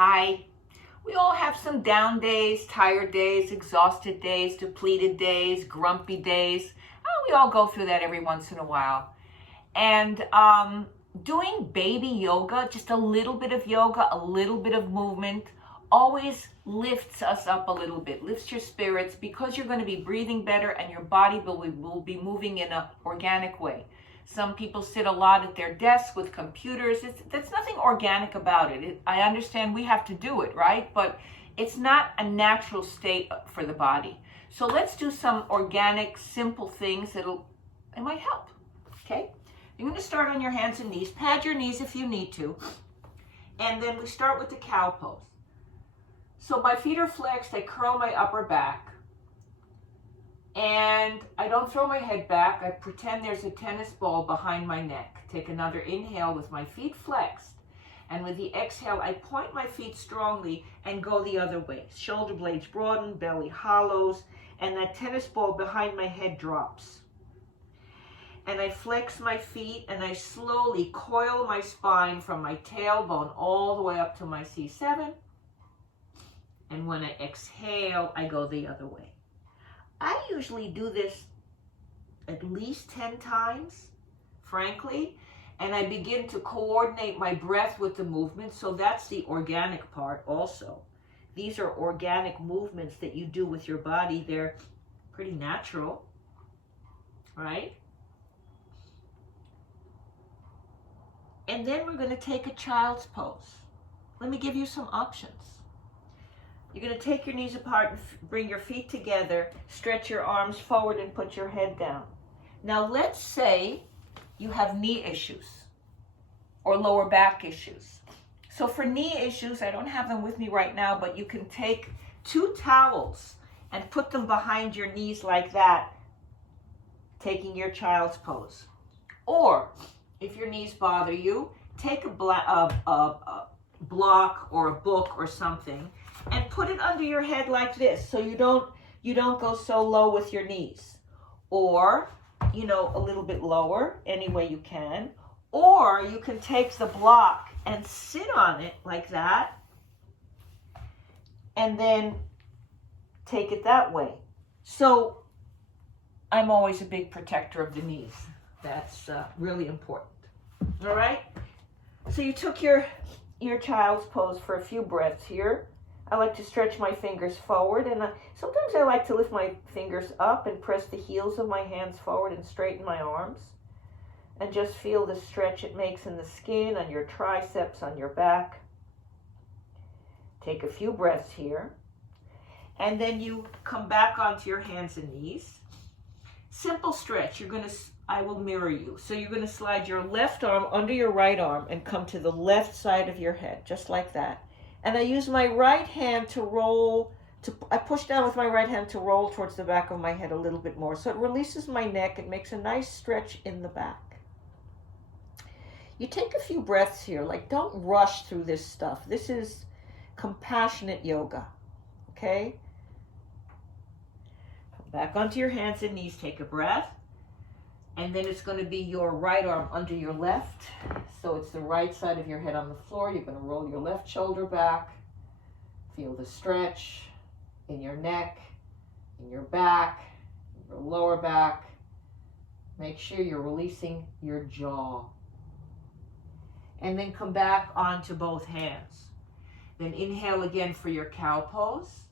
Hi. We all have some down days, tired days, exhausted days, depleted days, grumpy days. We all go through that every once in a while. And doing baby yoga, just a little bit of yoga, a little bit of movement, always lifts us up a little bit, lifts your spirits, because you're going to be breathing better and your body will be moving in an organic way. Some people sit a lot at their desks with computers. There's nothing organic about it. I understand we have to do it, right? But it's not a natural state for the body. So let's do some organic, simple things it might help, okay? You're going to start on your hands and knees. Pad your knees if you need to. And then we start with the cow pose. So my feet are flexed. I curl my upper back. And I don't throw my head back. I pretend there's a tennis ball behind my neck. Take another inhale with my feet flexed. And with the exhale, I point my feet strongly and go the other way. Shoulder blades broaden, belly hollows, and that tennis ball behind my head drops. And I flex my feet and I slowly coil my spine from my tailbone all the way up to my C7. And when I exhale, I go the other way. I usually do this at least 10 times, frankly, and I begin to coordinate my breath with the movement, so that's the organic part also. These are organic movements that you do with your body. They're pretty natural, right? And then we're going to take a child's pose. Let me give you some options. You're going to take your knees apart and bring your feet together, stretch your arms forward and put your head down. Now let's say you have knee issues or lower back issues. So for knee issues, I don't have them with me right now, but you can take 2 towels and put them behind your knees like that, taking your child's pose. Or if your knees bother you, take a block or a book or something and put it under your head like this, so you don't go so low with your knees. Or, a little bit lower, any way you can. Or you can take the block and sit on it like that, and then take it that way. So I'm always a big protector of the knees. That's really important. All right? So you took your child's pose for a few breaths here. I like to stretch my fingers forward, and sometimes I like to lift my fingers up and press the heels of my hands forward and straighten my arms. And just feel the stretch it makes in the skin, on your triceps, on your back. Take a few breaths here. And then you come back onto your hands and knees. Simple stretch. I will mirror you. So you're going to slide your left arm under your right arm and come to the left side of your head, just like that. And I use my right hand I push down with my right hand to roll towards the back of my head a little bit more. So it releases my neck. It makes a nice stretch in the back. You take a few breaths here. Don't rush through this stuff. This is compassionate yoga. Okay? Back onto your hands and knees. Take a breath. And then it's going to be your right arm under your left. So it's the right side of your head on the floor. You're going to roll your left shoulder back. Feel the stretch in your neck, in your back, in your lower back. Make sure you're releasing your jaw. And then come back onto both hands. Then inhale again for your cow pose.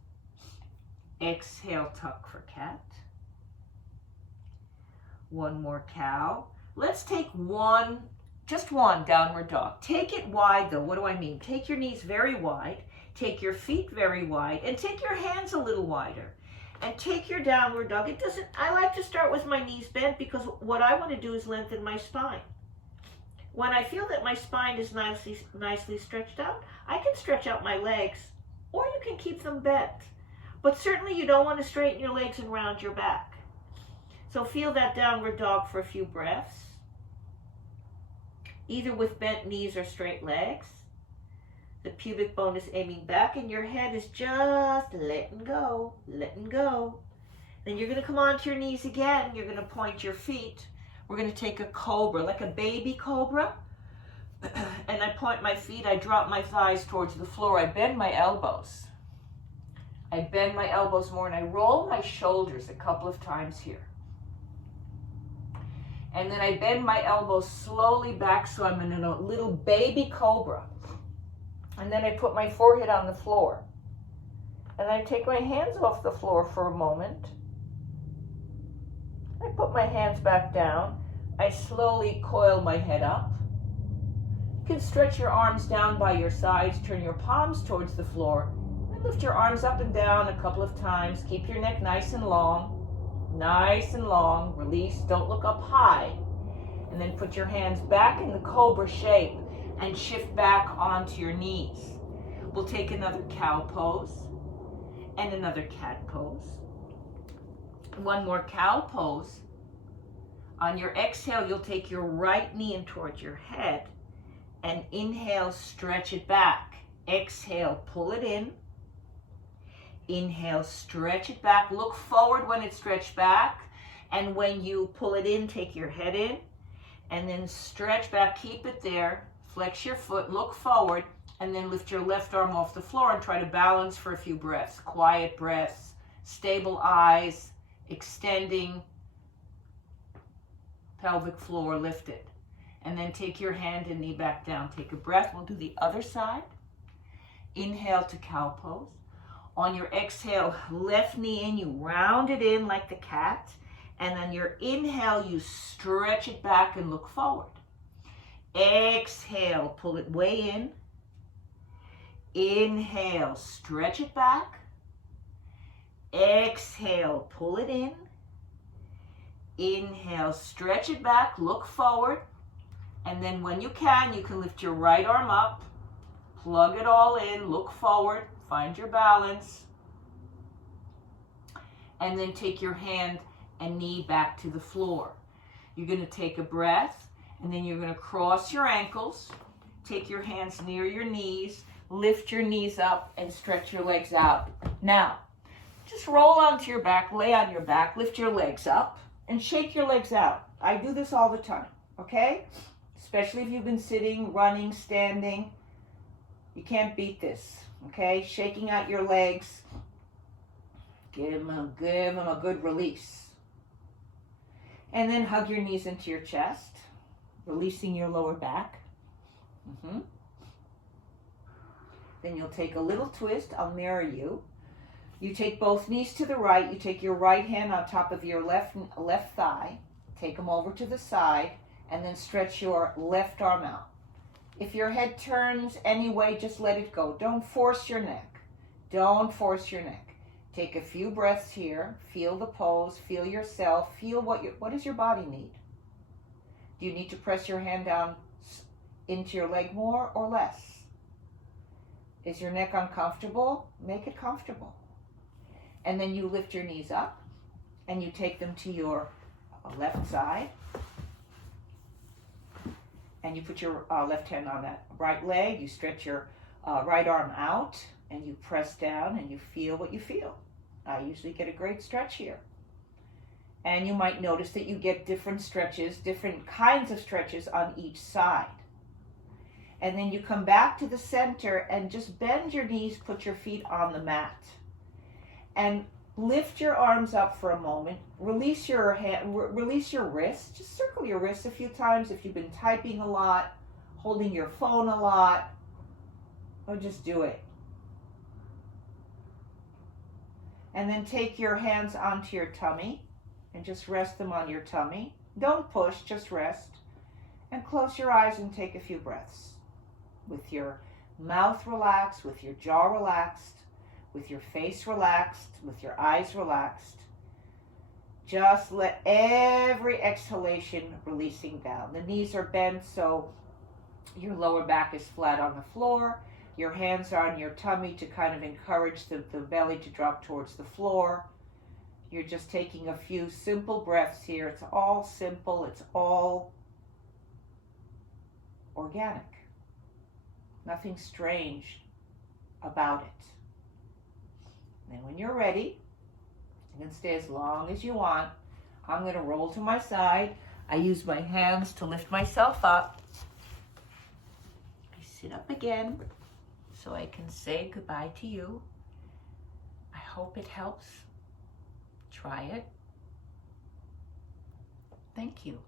Exhale, tuck for cat. One more cow. Let's take just one downward dog. Take it wide though. What do I mean? Take your knees very wide. Take your feet very wide. And take your hands a little wider. And take your downward dog. I like to start with my knees bent, because what I want to do is lengthen my spine. When I feel that my spine is nicely stretched out, I can stretch out my legs, or you can keep them bent. But certainly you don't want to straighten your legs and round your back. So feel that downward dog for a few breaths, either with bent knees or straight legs. The pubic bone is aiming back and your head is just letting go, letting go. Then you're going to come onto your knees again. You're going to point your feet. We're going to take a cobra, like a baby cobra. And I point my feet, I drop my thighs towards the floor, I bend my elbows. I bend my elbows more and I roll my shoulders a couple of times here. And then I bend my elbows slowly back so I'm in a little baby cobra. And then I put my forehead on the floor. And I take my hands off the floor for a moment. I put my hands back down. I slowly coil my head up. You can stretch your arms down by your sides, turn your palms towards the floor, and lift your arms up and down a couple of times. Keep your neck nice and long. Nice and long. Release. Don't look up high. And then put your hands back in the cobra shape and shift back onto your knees. We'll take another cow pose and another cat pose. One more cow pose. On your exhale, you'll take your right knee in towards your head and inhale, stretch it back. Exhale, pull it in. Inhale, stretch it back. Look forward when it's stretched back. And when you pull it in, take your head in and then stretch back. Keep it there. Flex your foot, look forward, and then lift your left arm off the floor and try to balance for a few breaths. Quiet breaths, stable eyes, extending, pelvic floor lifted. And then take your hand and knee back down. Take a breath. We'll do the other side. Inhale to cow pose. On your exhale, left knee in, you round it in like the cat. And on your inhale, you stretch it back and look forward. Exhale, pull it way in. Inhale, stretch it back. Exhale, pull it in. Inhale, stretch it back, look forward. And then when you can lift your right arm up, plug it all in, look forward, find your balance. And then take your hand and knee back to the floor. You're going to take a breath, and then you're going to cross your ankles, take your hands near your knees, lift your knees up, and stretch your legs out. Now, just roll onto your back, lay on your back, lift your legs up, and shake your legs out. I do this all the time, okay? Especially if you've been sitting, running, standing. You can't beat this, okay? Shaking out your legs. Give them a good release. And then hug your knees into your chest, releasing your lower back. Then you'll take a little twist. I'll mirror you. You take both knees to the right. You take your right hand on top of your left thigh. Take them over to the side, and then stretch your left arm out. If your head turns anyway, just let it go. Don't force your neck. Don't force your neck. Take a few breaths here. Feel the pose. Feel yourself. Feel what does your body need? Do you need to press your hand down into your leg more or less? Is your neck uncomfortable? Make it comfortable. And then you lift your knees up and you take them to your left side. And you put your left hand on that right leg. You stretch your right arm out and you press down and you feel what you feel. I usually get a great stretch here. And you might notice that you get different stretches, different kinds of stretches on each side. And then you come back to the center and just bend your knees, put your feet on the mat. And lift your arms up for a moment. Release your wrists. Just circle your wrists a few times if you've been typing a lot, holding your phone a lot, or just do it. And then take your hands onto your tummy and just rest them on your tummy. Don't push, just rest. And close your eyes and take a few breaths. With your mouth relaxed, with your jaw relaxed, with your face relaxed, with your eyes relaxed. Just let every exhalation releasing down. The knees are bent so your lower back is flat on the floor. Your hands are on your tummy to kind of encourage the belly to drop towards the floor. You're just taking a few simple breaths here. It's all simple. It's all organic. Nothing strange about it. And then when you're ready, you can stay as long as you want. I'm going to roll to my side. I use my hands to lift myself up. sit up again so I can say goodbye to you. I hope it helps. Try it. Thank you.